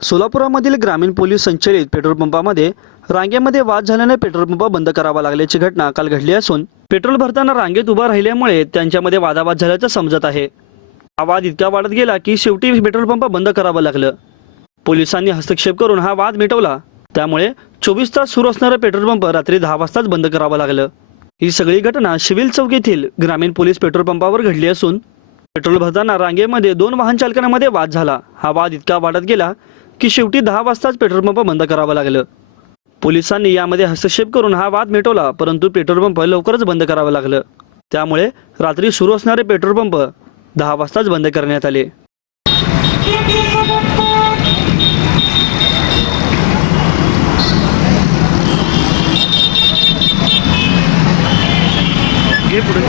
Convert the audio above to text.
सोलापुरामधील ग्रामीण पोलीस संचलित पेट्रोल पंपामध्ये रांगेमध्ये वाद झाल्याने पेट्रोल पंप बंद करावा लागल्याची घटना काल घडली असून पेट्रोल भरताना रांगेत उभा राहिल्यामुळे त्यांच्यामध्ये वादावाद झाल्याचं समजत आहे. हा वाद इतका वाढत गेला की शेवटी पेट्रोल पंप बंद करावं लागलं. पोलिसांनी हस्तक्षेप करून हा वाद मिटवला. त्यामुळे चोवीस तास सुरू असणारा पेट्रोल पंप रात्री दहा वाजताच बंद करावं लागलं. ही सगळी घटना शिविल चौक येथील ग्रामीण पोलीस पेट्रोल पंपावर घडली असून पेट्रोल भरताना रांगेमध्ये दोन वाहन चालकांमध्ये वाद झाला. हा वाद इतका वाढत गेला की शेवटी दहा वाजताच पेट्रोल पंप बंद करावं लागलं. पोलिसांनी यामध्ये हस्तक्षेप करून हा वाद मिटवला परंतु पेट्रोल पंप लवकरच बंद करावं लागलं. त्यामुळे रात्री सुरू असणारे पेट्रोल पंप दहा वाजताच बंद करण्यात आले. घे पुढे